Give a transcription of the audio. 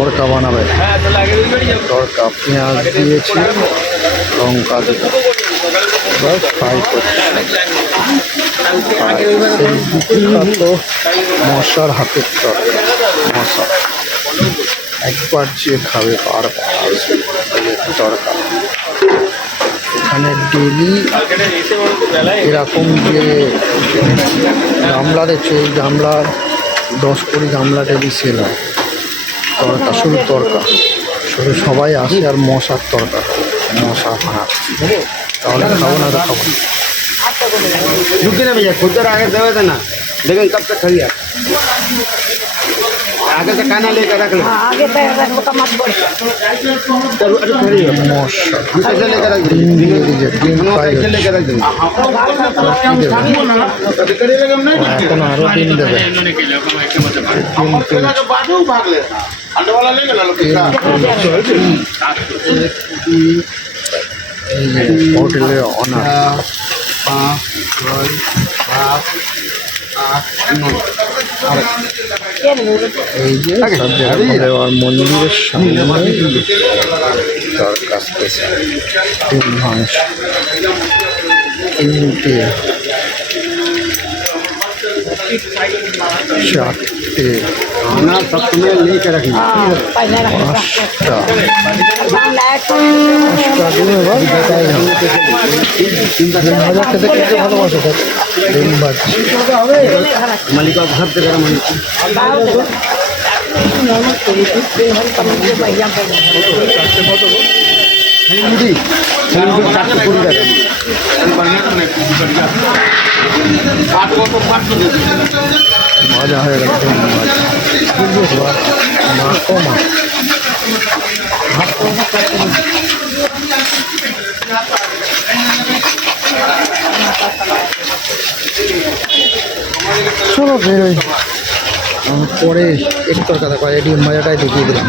তড়কা বানাবে, তড়কা পেঁয়াজ দিয়েছি, লঙ্কা দিয়ে ফ্রাই করছি। তো মশার হাতের তরকা, মশা একবার যে খাবে বারবার তরকা। এখানে ডেলি এরকম যে গামলা দেখছে, এই গামলার 10-20 গামলা ডেলি সেল হয় তরকা, শুধু তরকা, শুধু সবাই আসে আর মশার তরকা, মশা ভাঙা। তাহলে খাবো না, তো খাবো না। रुके ना भैया, खुद आगे देवे थे ना, लेकिन कब तक खड़ी है? आगे से खाना लेकर रख ले। आगे तो मत बोल। चलो अरे खड़ी है। মশা हम कैसे लेकर रख ডিম দিয়ে দিয়েছে, ডিম हम ফ্রাই कैसे হচ্ছে। लेकर रख देंगे? এখন আরো ডিম দেবে, ডিম হোটেলের অনার। এই যে সব জায়গায় আর মন্দিরের সামনে তরকা স্পেশাল ডিম মাংস 3টে 4টে खाना सब तुम्हें लेकर रखना। हाँ, पहले रखो। 5টা लाइट 5টা ডিম। এবার ডিম ভাজা খেতে খেতে ভালোবাসে, ডিম ভাজি। मालिका घर से गरम है। मुड़ी चारटे पूरी कर ভাজা হয়ে গেল ডিম ভাজা। মাখো মা চলো বেরোই। পরে এক তরকা দেখো, এই ডিম ভাজাটাই দেখিয়ে দিলাম।